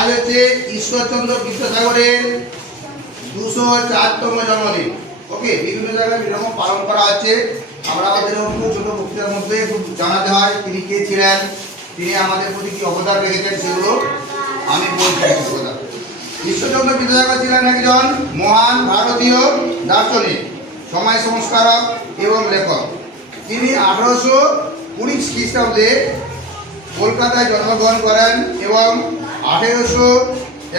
আজ হচ্ছে ঈশ্বরচন্দ্র বিদ্যাসাগরের দুশো চারতম জন্মদিন। ওকে বিভিন্ন জায়গায় বিভিন্ন রকম পালন করা আছে। আমরা আমাদের ছোট বক্তৃতার মধ্যে জানাতে হয় তিনি কে ছিলেন, তিনি আমাদের প্রতি কি অবদান রেখেছেন সেগুলো আমি বলছি ঈশ্বরচন্দ্র বিদ্যাসাগর ছিলেন একজন মহান ভারতীয় দার্শনিক সমাজ সংস্কারক এবং লেখক। তিনি আঠারোশো কুড়ি খ্রিস্টাব্দে কলকাতায় জন্মগ্রহণ করেন এবং আঠেরোশো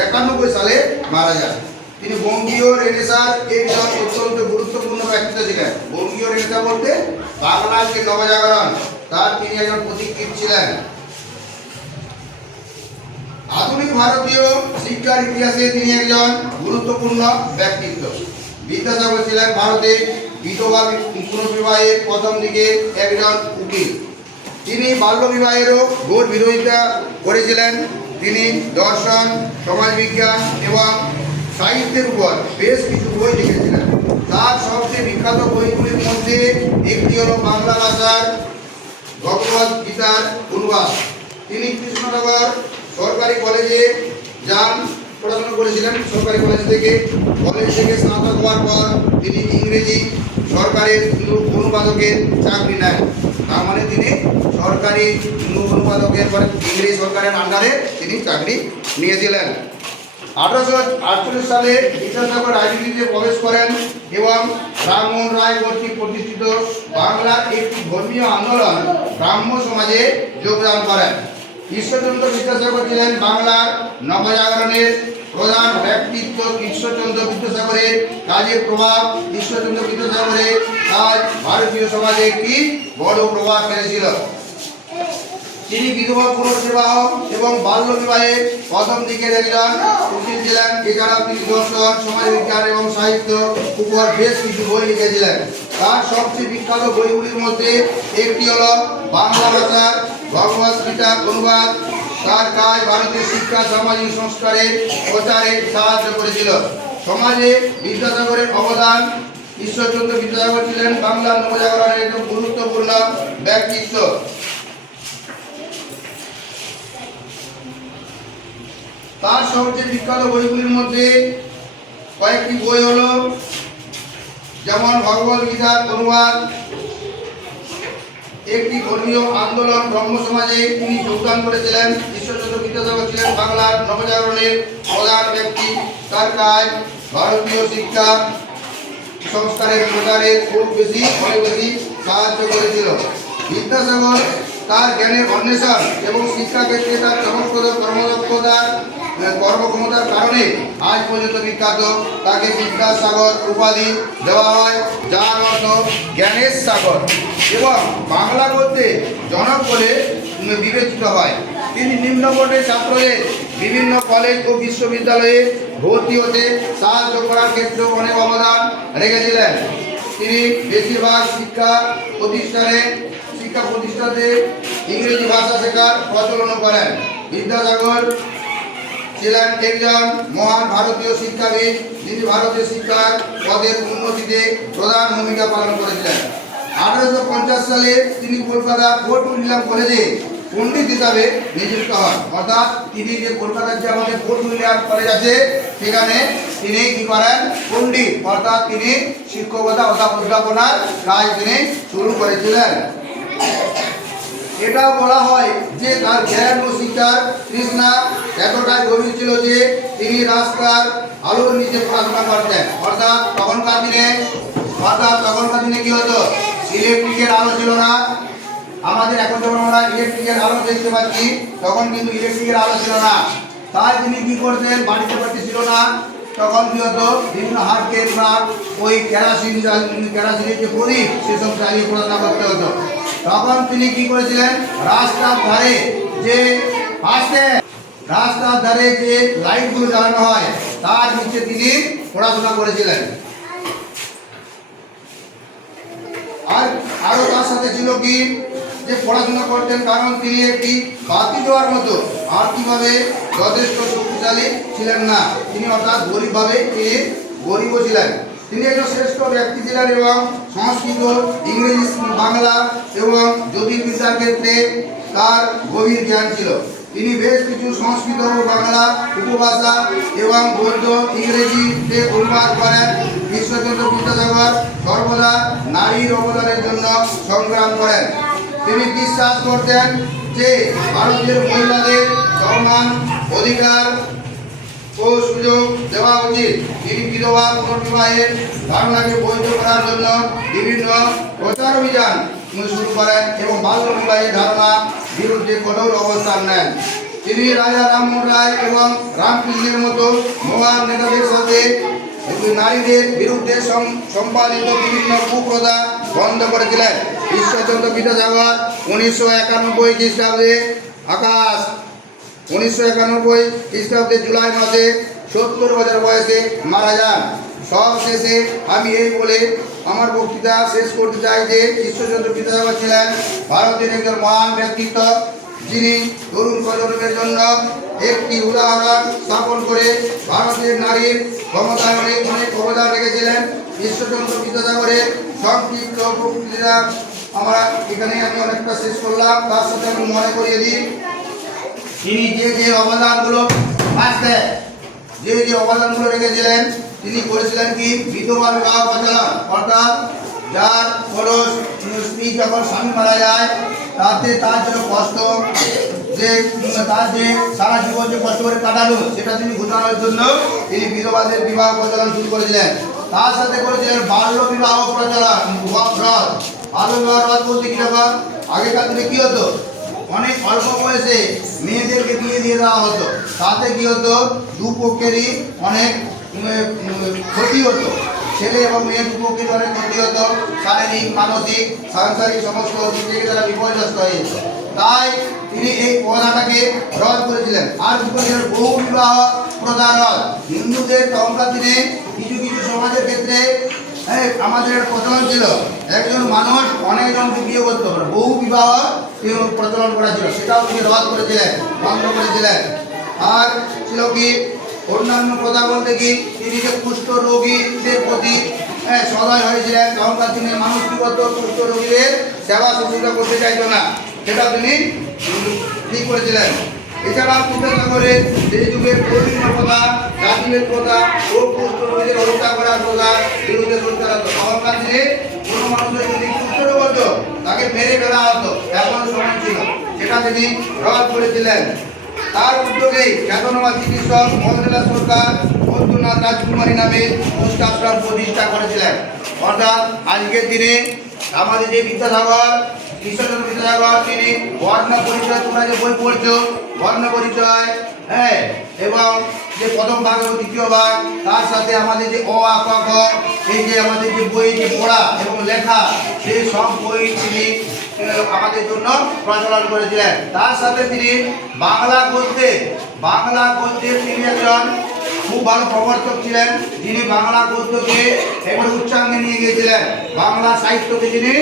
একানব্বই সালে মারা যান। তিনি বঙ্গীয় রেনেসার একজন অত্যন্ত গুরুত্বপূর্ণ ব্যক্তিত্ব ছিলেন। বঙ্গীয় রেনেসা বলতে বাংলার যে নবজাগরণ তার তিনি একজন প্রতীকীর ছিলেন। আধুনিক ভারতীয় শিক্ষার ইতিহাসে তিনি একজন গুরুত্বপূর্ণ ব্যক্তিত্ব। বিদ্যাসাগর ছিলেন ভারতে বিধবা পুনর্বিবাহের প্রথম দিকে একজন উকিল। তিনি বাল্য বিবাহেরও ঘোর বিরোধিতা করেছিলেন। তিনি দর্শন সমাজবিজ্ঞান এবং সাহিত্যের উপর বেশ কিছু বই লিখেছিলেন। তার সবচেয়ে বিখ্যাত বইগুলির মধ্যে একটি হল বাংলা ভাষার ভগবত গীতার অনুবাদ। তিনি কৃষ্ণনগর সরকারি কলেজে যান পড়াশোনা করেছিলেন সরকারি কলেজ থেকে। কলেজ থেকে স্নাতক হওয়ার পর তিনি ইংরেজি সরকারের অনুবাদকের চাকরি নেন। তার মানে তিনি সরকারি অনুবাদকের পরে ইংরেজি সরকারের আন্ডারে তিনি চাকরি নিয়েছিলেন। আঠারোশো আটচল্লিশ সালে বিদ্যাসাগর রাজনীতিতে প্রবেশ করেন এবং রামমোহন রায় কর্তৃক প্রতিষ্ঠিত বাংলার একটি ধর্মীয় আন্দোলন ব্রাহ্ম সমাজে যোগদান করেন। ঈশ্বরচন্দ্র বিদ্যাসাগর ছিলেন বাংলার নবজাগরণের প্রধান ব্যক্তিত্ব ঈশ্বরচন্দ্র বিদ্যাসাগরের কাজের প্রভাব। ঈশ্বরচন্দ্র বিদ্যাসাগরের কাজ ভারতীয় সমাজে একটি বড় প্রভাব ফেলেছিল? তিনি বিধবা পুনর্বিবাহ এবং বাল্য বিবাহে প্রথম দিকে একজন উকিল ছিলেন, এছাড়াও তিনি দর্শন সমাজবিজ্ঞান এবং সাহিত্য উপর বেশ কিছু বই লিখেছিলেন। তার সবচেয়ে বিখ্যাত বইগুলির মধ্যে একটি হল বাংলা ভাষার ভগবত গীতার অনুবাদ তার কাজ ভারতীয় শিক্ষা, সামাজিক সংস্কারের প্রচারে সাহায্য করেছিল। সমাজে বিদ্যাসাগরের অবদান, ঈশ্বরচন্দ্র বিদ্যাসাগর ছিলেন বাংলার নবজাগরণের একজন গুরুত্বপূর্ণ ব্যক্তিত্ব। তার সবচেয়ে বিখ্যাত বইগুলির মধ্যে কয়েকটি বই হলো, যেমন ভগবত গীতার অনুবাদ একটি ধর্মীয় আন্দোলন ব্রহ্ম সমাজে তিনি যোগদান করেছিলেন ঈশ্বরচন্দ্র বিদ্যাসাগর ছিলেন বাংলার নবজাগরণের প্রধান ব্যক্তি। তার কাজ ভারতীয় শিক্ষা সংস্কারের প্রচারে খুব বেশি বেশি সাহায্য করেছিল। বিদ্যাসাগর তার জ্ঞানের অন্বেষণ এবং শিক্ষাক্ষেত্রে তার কর্মদক্ষতার কর্মক্ষমতার কারণে আজ পর্যন্ত বিখ্যাত তাকে বিদ্যাসাগর উপাধি দেওয়া হয়, যার অর্থ জ্ঞানের সাগর। এবং বাংলা বলতে জনক বলে বিবেচিত হয়। তিনি নিম্ন বোর্ডের ছাত্রদের বিভিন্ন কলেজ ও বিশ্ববিদ্যালয়ে ভর্তি হতে সাহায্য করার ক্ষেত্রে অনেক অবদান রেখেছিলেন। তিনি বেশিরভাগ শিক্ষা প্রতিষ্ঠানে শিক্ষা প্রতিষ্ঠানে ইংরেজি ভাষা শেখার প্রচলন করেন। বিদ্যাসাগর ছিলেন একজন মহান ভারতীয় শিক্ষাবিদ, যিনি ভারতীয় শিক্ষার পদের উন্নতিতে প্রধান ভূমিকা পালন করেছিলেন। আঠারোশো পঞ্চাশ সালে তিনি কলকাতা ফোর্ট উইলিয়াম কলেজে পণ্ডিত হিসাবে নিযুক্ত হন। অর্থাৎ তিনি যে কলকাতার যে আমাদের ফোর্ট উইলিয়াম কলেজ আছে, সেখানে তিনি কি করেন? পণ্ডিত। অর্থাৎ তিনি শিক্ষকতা অধ্যাপনার কাজ তিনি শুরু করেছিলেন। এটাও বলা হয় যে তার জ্ঞান ও শিক্ষার তৃষ্ণা এতটাই গভীর ছিল যে তিনি রাস্তার আলোর নিচে পড়াশোনা করতেন। অর্থাৎ তখনকার দিনে, অর্থাৎ তখনকার দিনে কি হতো? ইলেকট্রিকের আলো ছিল না। আমাদের এখন যখন আমরা ইলেকট্রিকের আলো দেখতে পাচ্ছি, তখন কিন্তু ইলেকট্রিকের আলো ছিল না। তাই তিনি কি করতেন? বাড়িতে বাড়িতে ছিল না। তখন কি হতো? বিভিন্ন হাটকেট বা ওই কেরাসিন, কেরাসিনের যে প্রদীপ সেসব চালিয়ে পড়াশোনা করতে হতো। তখন তিনি কি করেছিলেন? রাস্তার ধারে যে আসতে রাস্তার ধারে যে লাইটগুলো জ্বালানো হয়, তার নিচে তিনি পড়াশোনা করেছিলেন। আর আরও তার সাথে ছিল কি? যে পড়াশোনা করতেন কারণ তিনি একটি বাতি দেওয়ার মতো। আর্থিকভাবে যথেষ্ট শক্তিশালী ছিলেন না। তিনি অর্থাৎ গরিবভাবে তিনি গরিবও ছিলেন। তিনি একজন শ্রেষ্ঠ ব্যক্তি ছিলেন এবং সংস্কৃত, ইংরেজি, বাংলা এবং জ্যোতির্বিদ্যার ক্ষেত্রে তার গভীর জ্ঞান ছিল। তিনি বেশ কিছু সংস্কৃত ও বাংলা উপভাষা এবং বৌদ্ধ, ইংরেজিতে অনুবাদ করেন। ঈশ্বরচন্দ্র বিদ্যাসাগর সর্বদা নারীর অবদানের জন্য সংগ্রাম করেন। তিনি বিশ্বাস করতেন যে ভারতের মহিলাদের সম্মান, অধিকার ও সুযোগ দেওয়া উচিত। তিনি বিধবা পুনর্বিবাহের ধারণাকে বৈধ করার জন্য বিভিন্ন প্রচার অভিযান শুরু করেন এবং বাল্য ধারণা বিরুদ্ধে কঠোর অবস্থান নেন। তিনি রাজা রামমোহন রায় এবং রামকৃষ্ণের মতো মহান নেতাদের সাথে নারীদের বিরুদ্ধে সম্পাদিত বিভিন্ন কুপ্রথা বন্ধ করেছিলেন। ঈশ্বরচন্দ্র বিদ্যাসাগর উনিশশো একানব্বই খ্রিস্টাব্দে আকাশ উনিশশো একানব্বই খ্রিস্টাব্দে জুলাই মাসে সত্তর বছর বয়সে মারা যান। সব শেষে আমি এই বলে আমার বক্তৃতা শেষ করতে চাই যে ঈশ্বরচন্দ্র বিদ্যাসাগর ছিলেন ভারতের একজন মহান ব্যক্তিত্ব। যিনি তরুণ প্রজন্মের জন্য একটি উদাহরণ স্থাপন করে ভারতের নারীর ক্ষমতায়নে অনেক অবদান রেখেছিলেন। ঈশ্বরচন্দ্র বিদ্যাসাগরের সংক্ষিপ্ত বক্তৃতা আমরা এখানে আমি অনেকটা শেষ করলাম। তার সাথে আমি মনে করিয়ে দিই তিনি যে যে অবদানগুলো আসতে যে যে অবদানগুলো রেখেছিলেন, তিনি করেছিলেন কি? বিধবা বিবাহ প্রচলন অর্থাৎ যার খরচ স্ত্রী যখন স্বামী মারা যায়, তাতে তার জন্য কষ্ট, যে, তার যে সারা জীবন যে কষ্ট করে কাটালো, সেটা তিনি ঘটানোর জন্য তিনি বিধবাদের বিবাহ প্রচলন শুরু করেছিলেন। তার সাথে করেছিলেন বাল্য বিবাহ প্রচলন রথ বাল্য বিবাহ রথ বলতে কি রকম আগেকার দিনে কি হতো? অনেক অল্প বয়সে মেয়েদেরকে বিয়ে দিয়ে দেওয়া হতো। তাতে কি হতো? দুপক্ষেরই অনেক ক্ষতি হতো। ছেলে এবং মেয়ে দুপক্ষেরই অনেক ক্ষতি হতো। শারীরিক, মানসিক, সাংসারিক সমস্ত দিক থেকে তারা বিপর্যস্ত হয়ে তাই তিনি এই প্রথাটাকে রদ করেছিলেন। আর করেছিলেন বহু বিবাহ প্রথা রদ। হিন্দুদের তখনকার দিনে কিছু কিছু সমাজের ক্ষেত্রে আমাদের প্রচলন ছিল একজন মানুষ অনেকজনকে বিয়ে করতে পারে বহু বিবাহ প্রচলন করা ছিল সেটাও তিনি রদ করেছিলেন বন্ধ করেছিলেন। আর ছিল কি অন্যান্য কথা বলতে কি তিনি যে কুষ্ঠ রোগীদের প্রতি হ্যাঁ, সদয় হয়েছিলেন তখনকার দিনে মানুষ কি করতো কুষ্ঠ রোগীদের সেবা শুশ্রূষা করতে চাইতো না সেটাও তিনি ঠিক করেছিলেন। এছাড়া কুষ্ঠসাগরে সেই যুগের বিভিন্ন কথা জাতিভেদ কথা ও কুষ্ঠ রোগীদের হত্যা করার বিরুদ্ধে লড়তে হতো তখনকার দিনে কোনো মানুষের যদি কুষ্ঠ রোগ হতো, তাকে মেরে ফেলা হতো এমন সময় ছিল। সেটা তিনি রদ করেছিলেন। তার উদ্যোগে খ্যাতনামা চিকিৎসক মমতালা সরকার বৈদ্যনাথ রাজকুমারী নামে প্রতিষ্ঠা করেছিলেন। অর্থাৎ আজকের দিনে আমাদের যে বিদ্যাসাগর, ঈশ্বরচন্দ্র বিদ্যাসাগর, তিনি বর্ণ পরিচয়, তোমরা যে বই পড়ছো, বর্ণ পরিচয় হ্যাঁ এবং যে প্রথম ভাগ এবং দ্বিতীয় ভাগ, তার সাথে আমাদের যে অ, আ, ক এই যে আমাদের যে বই যে পড়া এবং লেখা সেই সব বই তিনি আমাদের জন্য প্রচলন করেছিলেন। তার সাথে তিনি বাংলা গদ্যে বাংলা গদ্যের তিনি একজন খুব ভালো প্রবর্তক ছিলেন যিনি বাংলা গদ্যকে একবার উচ্চাঙ্গে নিয়ে গিয়েছিলেন। বাংলা সাহিত্যকে তিনি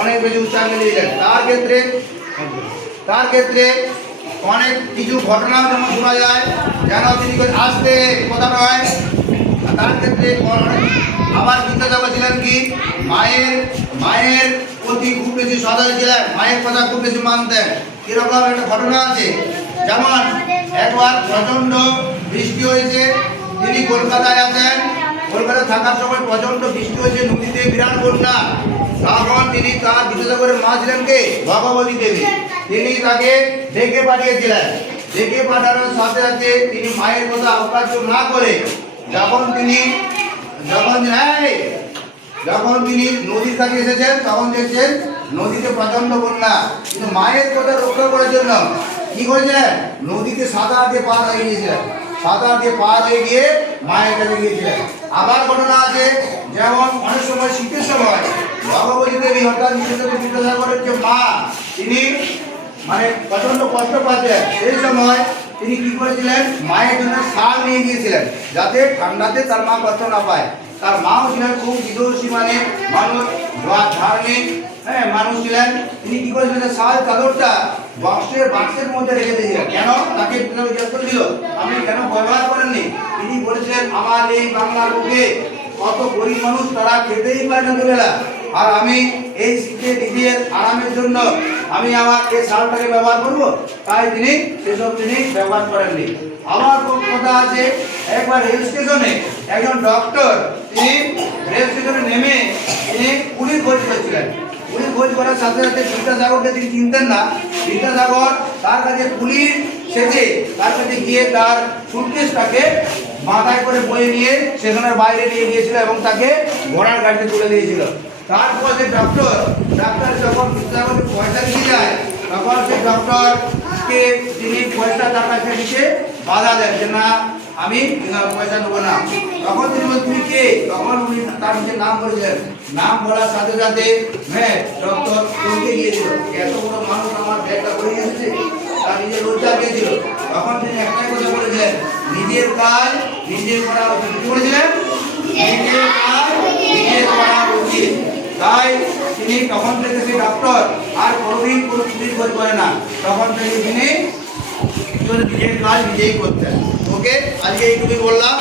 অনেক বেশি উচ্চাঙ্গে নিয়ে গেলেন তার ক্ষেত্রে তার ক্ষেত্রে অনেক কিছু ঘটনা যেমন শোনা যায়, যেন তিনি আসতে কথা নয়। তার ক্ষেত্রে আবার বিদ্যাসাগর ছিলেন কি, মায়ের মায়ের প্রতি খুব বেশি সদয় ছিলেন মায়ের কথা খুব বেশি মানতেন। এরকম একটা ঘটনা আছে। যেমন একবার প্রচণ্ড বৃষ্টি হয়েছে তিনি কলকাতায় আছেন। কলকাতায় থাকার সময় প্রচণ্ড বৃষ্টি হয়েছে, নদীতে বিরাট বন্যা। তখন তিনি তার বিদ্যাসাগরের মা ছিলেন কে? ভগবতী দেবী। তিনি তাকে ডেকে পাঠিয়েছিলেন। ডেকে পাঠানোর সাথে সাথে তিনি মায়ের কথা অকার্য না করে যখন তিনি যখন যখন তিনি নদীর কাছে এসেছেন, তখন দেখছেন নদীতে প্রচণ্ড বন্যা। কিন্তু মায়ের কথা রক্ষা করার জন্য কি করেছিলেন? নদীতে সাঁতার দিয়ে পার হয়ে সাঁতার দিয়ে পার গিয়ে মায়ের কাছে গিয়েছিলেন। আবার ঘটনা আছে, যেমন অনেক সময় শীতের সময় ভগবতী দেবী অর্থাৎ বিশ্বদেবী বিদ্যাসাগরের যে মা, তিনি মানে প্রচণ্ড কষ্ট পাচ্ছেন সেই সময় তিনি কি করেছিলেন? মায়ের জন্য সার নিয়ে গিয়েছিলেন, যাতে ঠান্ডাতে তার মা কষ্ট না পায়। তার মাও ছিলেন খুব বিদর্শী মানে মানুষ বা- ধার্মিক হ্যাঁ মানুষ ছিলেন। তিনি কি করেছিলেন শাল চাদরটা বাক্সের বাক্সের মধ্যে রেখে দিয়েছিলেন। কেন? তাকে জিজ্ঞেস করে দিল আপনি কেন ব্যবহার করেননি? তিনি বলেছিলেন, আমার এই বাংলার বুকে কত গরিব মানুষ, তারা খেতেই পায় না দুবেলা। আর আমি এই শীতে নিজের আরামের জন্য আমি আমার এই শালটাকে ব্যবহার করব। তাই তিনি, সেসব তিনি ব্যবহার করেননি। আমার কথা আছে। একবার রেল স্টেশনে একজন ডক্টর তিনি রেল স্টেশনে নেমে তিনি পুলিশ খোঁজ করছিলেন। পুলিশ খোঁজ করার সাথে সাথে বিদ্যাসাগরকে তিনি চিনতেন না। বিদ্যাসাগর তার কাছে পুলিশ সেজে তার কাছে গিয়ে তার সুটকেসটাকে মাথায় করে বয়ে নিয়ে স্টেশনের বাইরে নিয়ে গিয়েছিল এবং তাকে ঘোড়ার গাড়িতে তুলে দিয়েছিল তারপর যে ডক্টর ডাক্তার যখন বিদ্যাসাগরকে পয়সা দিয়ে যায় তখন সেই ডক্টরকে তিনি পয়সা তার কাছে বাধা দেন যে না, আমি পয়সা দেবো না। তখন তিনি তুমি কে? তখন উনি তার নিজের নাম বলেছিলেন নাম বলার সাথে সাথে হ্যাঁ ডক্টর চমকে গিয়েছিল। এত বড় মানুষ আমার ব্যাগটা করে এসেছে তার নিজের লজ্জা পেয়েছিল। তখন তিনি একটাই কথা বলেছিলেন, নিজের কাজ নিজে করা কি নিজের কাজ তাই তিনি তখন থেকে সেই ডক্টর আর কোনোদিন কোনো পুলিশ খোঁজ করে না। তখন থেকে তিনি নিজের কাজ নিজেই করতেন। ওকে, আজকে এইটুকুই বললাম।